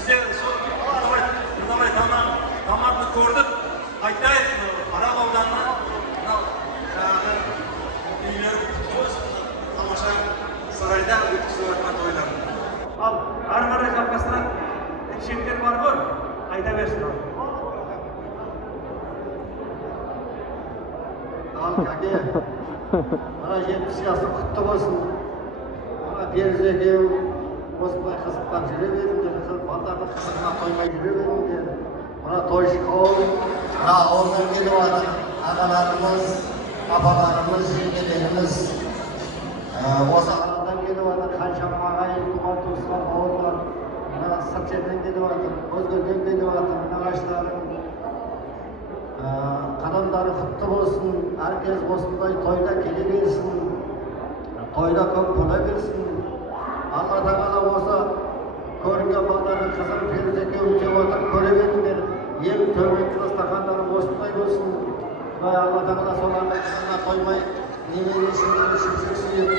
Bizde tamamını gördük. Aytayız, Arak audanına üyler tamamşa sarayda ötküzüp atma toylarını. Al, armara şapkasına şirketler var mı? Ayda versin al. Al kake, bana 70 yaşlı kutlu olsun. Bana Perzek'e osmay kızıklar jüreverim dedi, kız baldarda kızıkına toymay jüreverim dedi. Bana toyşuk oğlum, bana oğlum gelip adı, analarımız, babalarımız, yengelerimiz, Osaqalardan gelip adı, kanşam ağayın, tuğan tuğsman oğullar, Sırçeden gelip adı, Özgürden gelip adı, nağaçlarım, Kadınları kutlu olsun, herkes osmay toyda gelebilsin, toyda köp bula bilsin. Allah Teala olsa, körünge balları kızım Perzek'e ötüp atıp görebilsinler. Yem tövbet kıstakanları osmay olsun. Ve Allah Teala solarla kızına koymayı, nimeyi işinleri şüpşük suyup,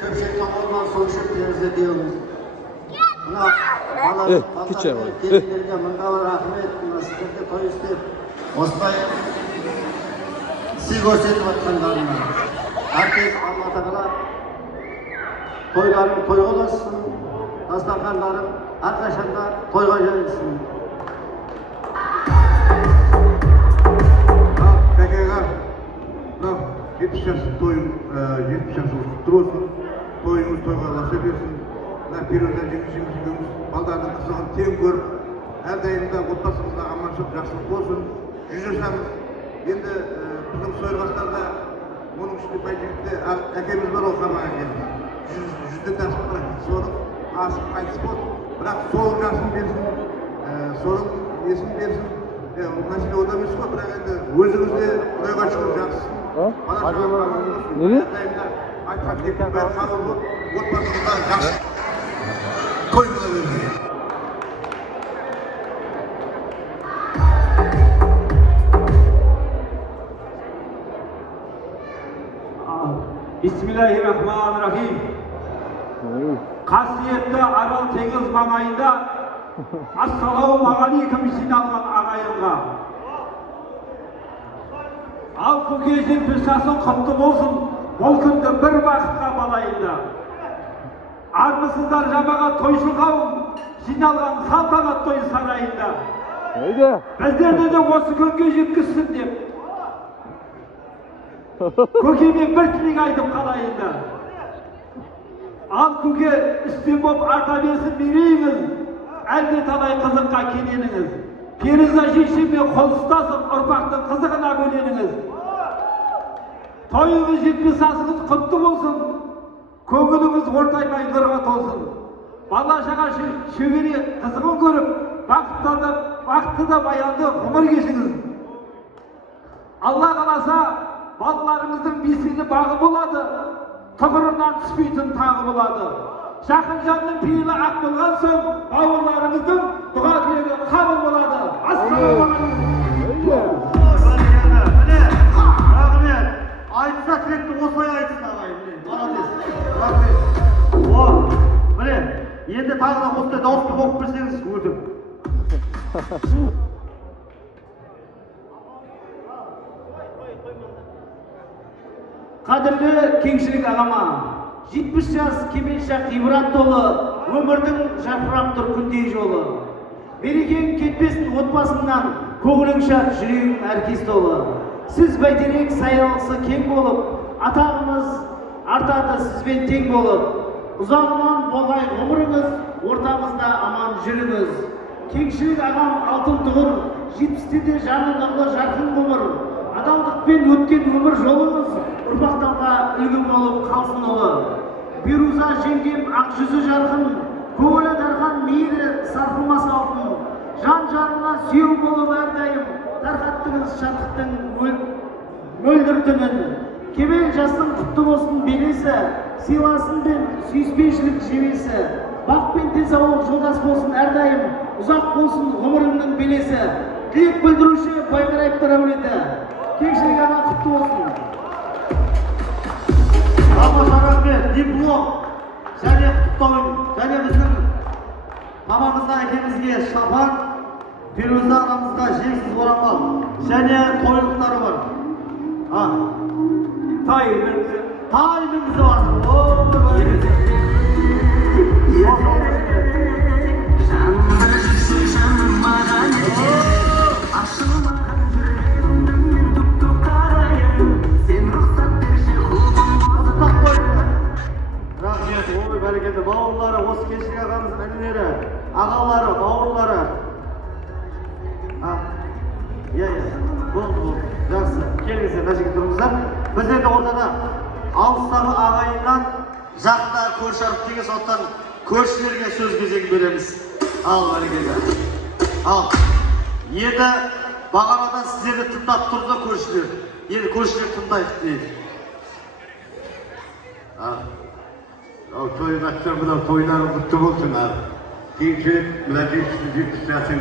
şöpşek tamamdan soğuşup Perzek'e buna balları gelirlerine mındalar rahmet, sizlerge toy istep, osmay siz gösterip atkanlarına. Herkes Allah Teala toylarım toyga olasın, dastarkanlarım arkadaşlarına toyga gelsin. Kakega, 70 yaşlı toyun, 70 yaşlı kutlu olsun. Toyumuz toyga nasip etsin. Pirozda jemиш günümüz, baldarның kızығын тең көріп, әрдайым да отбасымызда аманшылық, жақсылық болсын. Жүздесеміз. Енді біздің сойырбастарда, оның ішінде Байжігітте әкеміз бар, ол Қамар әкеміз. 100-ден асып тұрады. Соның асып қайтыс болды. Бірақ соның жасын берсін, соның несін берсін. Мәселе ода емес қой, бірақ енді өзіңіз де Құдайға шүкір жақсысың. Әрдайым да айтқан тектің бәрі қабыл болып, отбасымызда жақсы той бола берсін. Bismillahirrahmanirrahim. Қасиетті Арал теңіз маңайында ассалаумағалейкум жиналған ағайынға. Ал көке 70 жасың құтты болсын, бұл күнді бір бақытқа балайында. Армысыздар жамаға тойшы қауым, жиналған салтанат той сарайында. Біздерді де осы күнге жеткізсін деп, көкеме бір тілек айтып қалайында. Ал көке үстем боп арта берсін берейіңіз, әлде талай қызыққа кененіңіз. Периза шешеме қол ұстасып, ұрпақтың қызығына бөленіңіз. Тойыңыз 70 жасыңыз құтты болсын, көңіліңіз ортаймай нұрға толсын. Бала-шаға шөбере қызығын көріп, бақытты да баянды ғұмыр кешіңіз. Алла қаласа, балаларыңыздың бесігі бағы болады, тұғырынан түспейтін тағы болады. Жақын жанның пейілі ақ болған соң, бауырларыңыздың дұға тілегі қабыл болады. Ассалаумағалейкум. Рахмет. Айтса тілекті осылай айтсын ағайын. Молодец. Міне, енді тағы да осылай дауысты болып берсеңіз өтіп. Қадірлі кеңшілік ағама, 70 жас кеменшақ ғибрат толы, өмірдің жарқырап тұр күндей жолы. Берекең кетпесін отбасыңнан, көңілің шат, жүрегің әркез толы. Сіз бәйтерек саялысы кең болып, атағымыз артады сізбен тең болып. Ұзағынан болғай ғұмырыңыз, ортамызда аман жүріңіз. Кеңшілік ағам алтын тұғыр, 70-те жаны нұрлы жарқын ғұмыр. Адалдықпен өткен өмір жолыңыз, ұрпақтарға үлгі болып қалсын олы. Беруза жеңгем ақ жүзі жарқын, көңілі дархан мейлі сарқылмас алтын. Жан жарына сүйеу болып әрдайым, тарқаттыңыз шаттықтың мөлдір түнін. Кемел жастың құтты болсын белесі, сыйласын бен сүйіспеншілік жемесі. Бақ пен денсаулық жолдас болсын әрдайым, ұзақ болсын ғұмырыңның белесі. Тілек білдіруші Байғарайыптар әулеті. Кеңшілік ана құтты болсын. Рахмет, диплом, және құттықтауын, және біздің мамамызға әкемізге шапан, Фируза анамызға жеңсіз орамал және тойлықтары бар. Tay minimizi. Tay minimizi var. Rahmet, oy bereketi, bауырлары, осы кешік ағамыздың інілері, ағалары, бауырлары. Болды. Жақсы. Келіңіздер, мына жерге тұрыңыздар. Біз енді ортада алыстағы ағайыннан жақындағы көрші арып деген сондықтан көршілерге сөз кезегін береміз. Ал, бәрекелді. Ал. Енді бағанадан сіздерді тыңдап тұрды көршілер. Енді көршілер тыңдайық дейді. Тойын açsam bu da toyların kutlu olsun abi. Keyifli, mülaçik, 70 yaşın